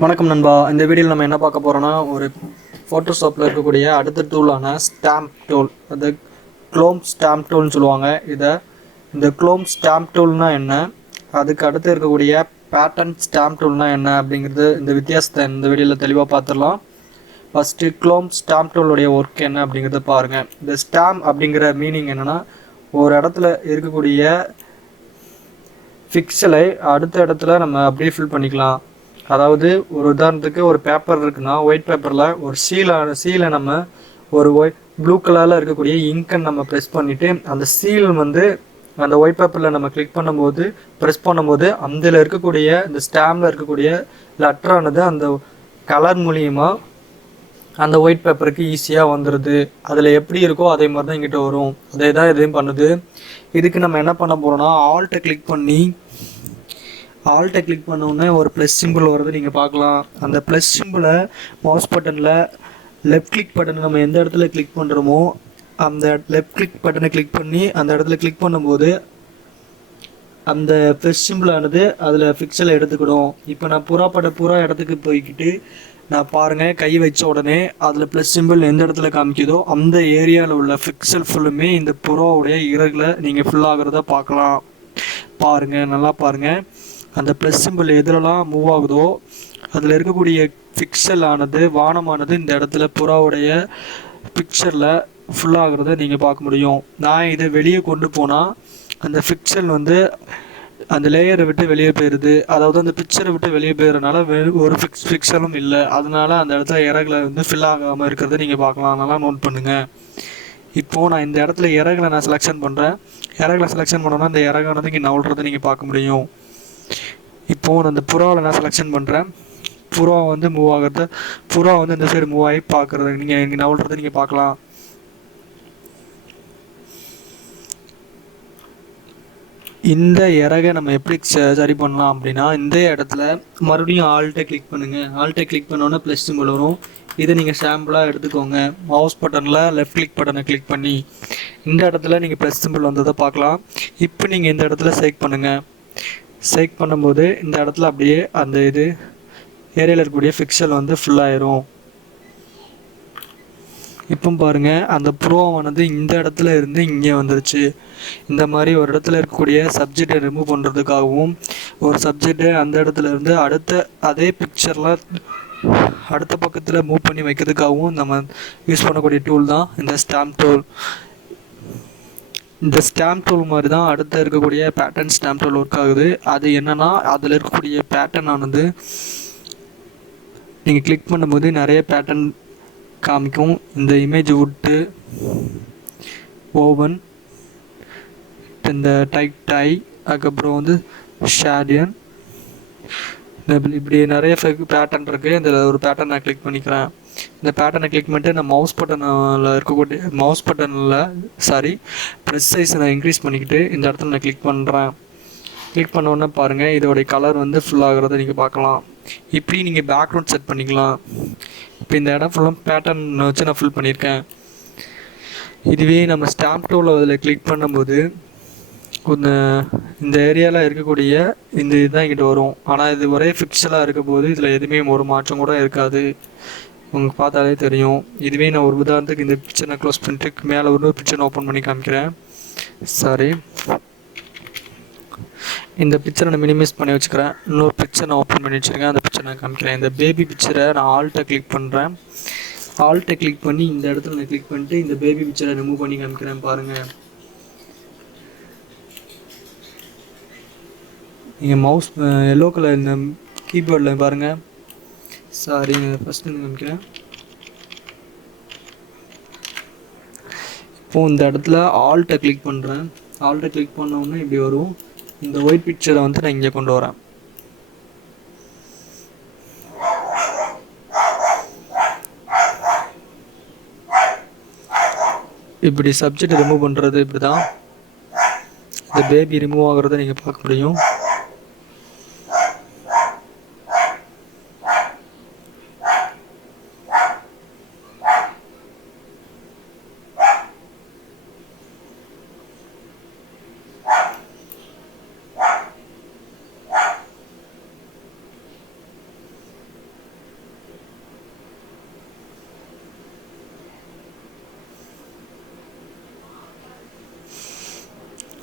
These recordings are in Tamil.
வணக்கம் நண்பா. இந்த வீடியோவில் நம்ம என்ன பார்க்க போகிறோன்னா, ஒரு ஃபோட்டோஷாப்பில் இருக்கக்கூடிய அடுத்த டூலான ஸ்டாம்ப் டூல், அது க்ளோம் ஸ்டாம்ப் டூல்னு சொல்லுவாங்க. இந்த க்ளோம் ஸ்டாம்ப் டூல்னால் என்ன, அதுக்கு அடுத்து இருக்கக்கூடிய பேட்டர்ன் ஸ்டாம்ப் டூல்னால் என்ன அப்படிங்கிறது இந்த வித்தியாசத்தை இந்த வீடியோவில் தெளிவாக பார்த்துடலாம். ஃபஸ்ட்டு க்ளோம் ஸ்டாம்ப் டூலுடைய ஒர்க் என்ன அப்படிங்கிறத பாருங்கள். இந்த ஸ்டாம்ப் அப்படிங்கிற மீனிங் என்னென்னா, ஒரு இடத்துல இருக்கக்கூடிய ஃபிக்சலை அடுத்த இடத்துல நம்ம அப்படியே ஃபில் பண்ணிக்கலாம். அதாவது ஒரு உதாரணத்துக்கு ஒரு பேப்பர் இருக்குன்னா, ஒயிட் பேப்பரில் ஒரு சீலை நம்ம ஒரு ப்ளூ கலரில் இருக்கக்கூடிய இங்கை நம்ம ப்ரெஸ் பண்ணிவிட்டு அந்த சீல் அந்த ஒயிட் பேப்பரில் நம்ம கிளிக் பண்ணும்போது ப்ரெஸ் பண்ணும்போது அதில் இருக்கக்கூடிய இந்த ஸ்டாம்பில் இருக்கக்கூடிய லெட்டரானது அந்த கலர் மூலியமாக அந்த ஒயிட் பேப்பருக்கு ஈஸியாக வந்துடுது. அதில் எப்படி இருக்கோ அதே மாதிரி தான் எங்கிட்ட வரும். அதே தான் இதையும் பண்ணுது. இதுக்கு நம்ம என்ன பண்ண போகிறோன்னா, ஆல்ட்டை கிளிக் பண்ணோன்னே ஒரு ப்ளஸ் சிம்பிள் வருது, நீங்கள் பார்க்கலாம். அந்த ப்ளஸ் சிம்பிளை மவுஸ் பட்டனில் லெஃப்ட் கிளிக் பட்டன் நம்ம எந்த இடத்துல கிளிக் பண்ணுறோமோ அந்த லெஃப்ட் கிளிக் பட்டனை கிளிக் பண்ணி அந்த இடத்துல கிளிக் பண்ணும்போது அந்த ப்ளஸ் சிம்பிளானது அதில் ஃபிக்சலை எடுத்துக்கிடும். இப்போ நான் பூரா இடத்துக்கு போய்கிட்டு நான் பாருங்கள், கை வச்ச உடனே அதில் ப்ளஸ் சிம்பிள் எந்த இடத்துல காமிக்குதோ அந்த ஏரியாவில் உள்ள ஃபிக்சல் ஃபுல்லுமே இந்த புறாவுடைய இறகுல நீங்கள் ஃபுல்லாகிறத பார்க்கலாம். பாருங்கள், நல்லா பாருங்கள். அந்த ப்ளஸ் சிம்பிள் எதுலலாம் மூவ் ஆகுதோ அதில் இருக்கக்கூடிய பிக்சல் ஆனது, வானமானது இந்த இடத்துல புறாவுடைய பிக்சரில் ஃபுல்லாகிறத நீங்கள் பார்க்க முடியும். நான் இதை வெளியே கொண்டு போனால் அந்த பிக்சல் அந்த லேயரை விட்டு வெளியே போயிடுது. அதாவது அந்த பிக்சரை விட்டு வெளியே போயிடுறதுனால ஒரு பிக்சலும் இல்லை. அதனால அந்த இடத்துல இறகுல ஃபில் ஆகாமல் இருக்கிறத நீங்கள் பார்க்கலாம். நல்லா நோட் பண்ணுங்கள். இப்போது நான் இந்த இடத்துல இறகுல நான் செலெக்ஷன் பண்ணுறேன். இறகுல செலெக்ஷன் பண்ணோன்னா இந்த இறகானது இங்கே நவுல்றதை நீங்கள் பார்க்க முடியும். இப்போது நான் அந்த புறாவில் நான் செலெக்ஷன் பண்ணுறேன். புறா மூவ் ஆகிறது, புறா இந்த சைடு மூவ் ஆகி பார்க்குறது நீங்கள் இங்கே நவுல்றதை நீங்கள் பார்க்கலாம். இந்த இறகை நம்ம எப்படி சரி பண்ணலாம் அப்படின்னா, இந்த இடத்துல மறுபடியும் ஆல்ட்டை கிளிக் பண்ணுங்கள். ஆல்ட்டை கிளிக் பண்ணோன்னே ப்ளஸ் சிம்பிள் வரும். இதை நீங்கள் சாம்பிளாக எடுத்துக்கோங்க. மவுஸ் பட்டனில் லெஃப்ட் கிளிக் பட்டனை கிளிக் பண்ணி இந்த இடத்துல நீங்கள் ப்ளஸ் சிம்பிள் வந்ததை பார்க்கலாம். இப்போ நீங்கள் இந்த இடத்துல செலக்ட் பண்ணுங்கள். செலக்ட் பண்ணும்போது இந்த இடத்துல அப்படியே அந்த ஏரியாவில் இருக்கக்கூடிய ஃபிக்சல் ஃபுல்லாயிரும். இப்போ பாருங்கள், அந்த ப்ரோவானது இந்த இடத்துல இருந்து இங்கே வந்துருச்சு. இந்த மாதிரி ஒரு இடத்துல இருக்கக்கூடிய சப்ஜெக்டை ரிமூவ் பண்ணுறதுக்காகவும் ஒரு சப்ஜெக்டை அந்த இடத்துல இருந்து அதே பிக்சரில் அடுத்த பக்கத்தில் மூவ் பண்ணி வைக்கிறதுக்காகவும் நம்ம யூஸ் பண்ணக்கூடிய டூல் தான் இந்த ஸ்டாம்ப் டூல். இந்த ஸ்டாம்ப் டூல் மாதிரி தான் அடுத்த இருக்கக்கூடிய பேட்டர்ன் ஸ்டாம்ப் டூல் ஒர்க் ஆகுது. அது என்னென்னா, அதில் இருக்கக்கூடிய பேட்டர்ன் ஆனது நீங்கள் கிளிக் பண்ணும்போது நிறைய பேட்டர்ன் காமிக்கும். இந்த இமேஜ் விட்டு ஓவன், இந்த டை, அதுக்கப்புறம் ஷேடியன், இப்படி நிறைய பேட்டர்ன் இருக்குது. இதில் ஒரு பேட்டர்ன் நான் கிளிக் பண்ணிக்கிறேன். இந்த பேட்டர்னை கிளிக் பண்ணிட்டு நான் மவுஸ் பட்டனில் ப்ரெஸ் சைஸ் நான் இன்க்ரீஸ் பண்ணிக்கிட்டு இந்த இடத்துல நான் கிளிக் பண்ணுறேன். கிளிக் பண்ணோன்னே பாருங்கள், இதோடைய கலர் ஃபுல் ஆகிறத நீங்கள் பார்க்கலாம். இப்படி நீங்கள் பேக்ரவுண்ட் செட் பண்ணிக்கலாம். இப்போ இந்த இடம் ஃபுல்லாக பேட்டர்ன் வச்சு நான் ஃபில் பண்ணியிருக்கேன். இதுவே நம்ம ஸ்டாம்ப் டூலில் அதில் கிளிக் பண்ணும்போது இந்த ஏரியாவில் இருக்கக்கூடிய இந்த இதுதான் எங்கிட்ட வரும். ஆனால் இது ஒரே ஃபிக்சலாக இருக்க போது இதில் எதுவுமே ஒரு மாற்றம் கூட இருக்காது. உங்களுக்கு பார்த்தாலே தெரியும். இதுவே நான் ஒரு உதாரணத்துக்கு இந்த பிக்சர் நான் க்ளோஸ் பண்ணிட்டு மேலே ஒரு பிக்சர் ஓப்பன் பண்ணி காமிக்கிறேன். இந்த பிக்சரை நான் மினிமைஸ் பண்ணி வச்சுக்கிறேன். இன்னொரு பிக்சர் நான் ஓப்பன் பண்ணி வச்சுருக்கேன். அந்த பிக்சர் நான் காமிக்கிறேன். இந்த பேபி பிக்சரை நான் ஆல்ட்டை கிளிக் பண்ணுறேன். ஆல்ட்டை கிளிக் பண்ணி இந்த இடத்துல நான் கிளிக் பண்ணிட்டு இந்த பேபி பிக்சரை ரிமூவ் பண்ணி காமிக்கிறேன். பாருங்கள், நீங்கள் மவுஸ் எல்லோ கலர் இந்த கீபோர்டில் பாருங்கள். ஃபஸ்ட்டு காமிக்கிறேன். இப்போது இந்த இடத்துல ஆல்ட்டை கிளிக் பண்ணுறேன். ஆல்ட்டை கிளிக் பண்ணோன்னே இப்படி வரும். இந்த ஒயிட் பிக்சரை நான் இங்கே கொண்டு வரேன். இப்படி சப்ஜெக்ட் ரிமூவ் பண்ணுறது இப்படி தான். இந்த பேபி ரிமூவ் ஆகிறத நீங்கள் பார்க்க முடியும்.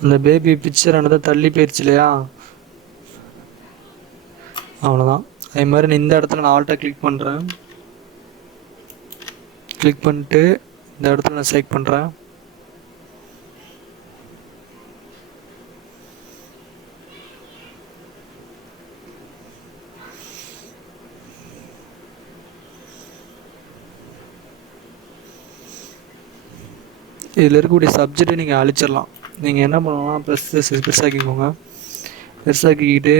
இந்த பேபி பிக்சர் ஆனதை தள்ளி போயிடுச்சு இல்லையா, அவ்வளோதான். அதே மாதிரி இந்த இடத்துல நான் ஆல்ட்டை கிளிக் பண்ணுறேன். கிளிக் பண்ணிட்டு இந்த இடத்துல நான் செலக்ட் பண்ணுறேன். இதில் இருக்கக்கூடிய சப்ஜெக்டை நீங்கள் அழிச்சிடலாம். நீங்கள் என்ன பண்ணலாம், பெருசாக்கிக்கோங்க. பெருசாக்கிக்கிட்டு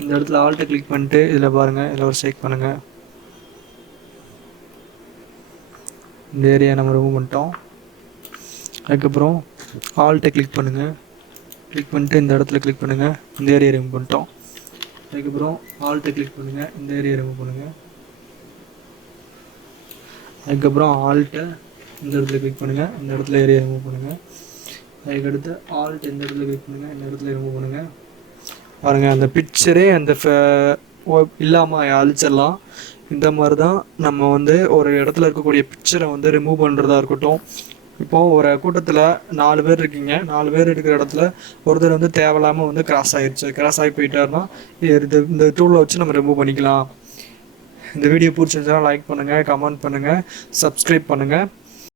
இந்த இடத்துல ஆல்ட்டை கிளிக் பண்ணிட்டு இதில் பாருங்கள், இதில் ஒரு செலக்ட் பண்ணுங்கள். இந்த ஏரியா நம்ம ரிமூவ் பண்ணிட்டோம். அதுக்கப்புறம் ஆல்ட்டை கிளிக் பண்ணுங்கள். கிளிக் பண்ணிட்டு இந்த இடத்துல கிளிக் பண்ணுங்கள், இந்த ஏரியா ரிமூவ் பண்ணிட்டோம். அதுக்கப்புறம் ஆல்ட்டை கிளிக் பண்ணுங்கள், இந்த ஏரியா ரிமூவ் பண்ணுங்கள். அதுக்கப்புறம் ஆல்ட்டை இந்த இடத்துல கிளிக் பண்ணுங்கள், இந்த இடத்துல ஏரியா ரிமூவ் பண்ணுங்கள். அதுக்கடுத்து ஆல்ட் இந்த இடத்துல கிளிக் பண்ணுங்கள், இந்த இடத்துல ரிமூவ் பண்ணுங்கள். பாருங்கள், அந்த பிக்சரே அந்த இல்லாமல் அழிச்சிடலாம். இந்த மாதிரி தான் நம்ம வந்து ஒரு இடத்துல இருக்கக்கூடிய பிக்சரை வந்து ரிமூவ் பண்ணுறதா இருக்கட்டும். இப்போது ஒரு கூட்டத்தில் 4 பேர் இருக்கீங்க. 4 பேர் இருக்கிற இடத்துல ஒருத்தர் வந்து தேவையில்லாமல் வந்து கிராஸ் ஆகி போயிட்டாருன்னா இந்த டூலை வச்சு நம்ம ரிமூவ் பண்ணிக்கலாம். இந்த வீடியோ பிடிச்சிருந்துச்சுன்னா லைக் பண்ணுங்கள், கமெண்ட் பண்ணுங்கள், சப்ஸ்கிரைப் பண்ணுங்கள்.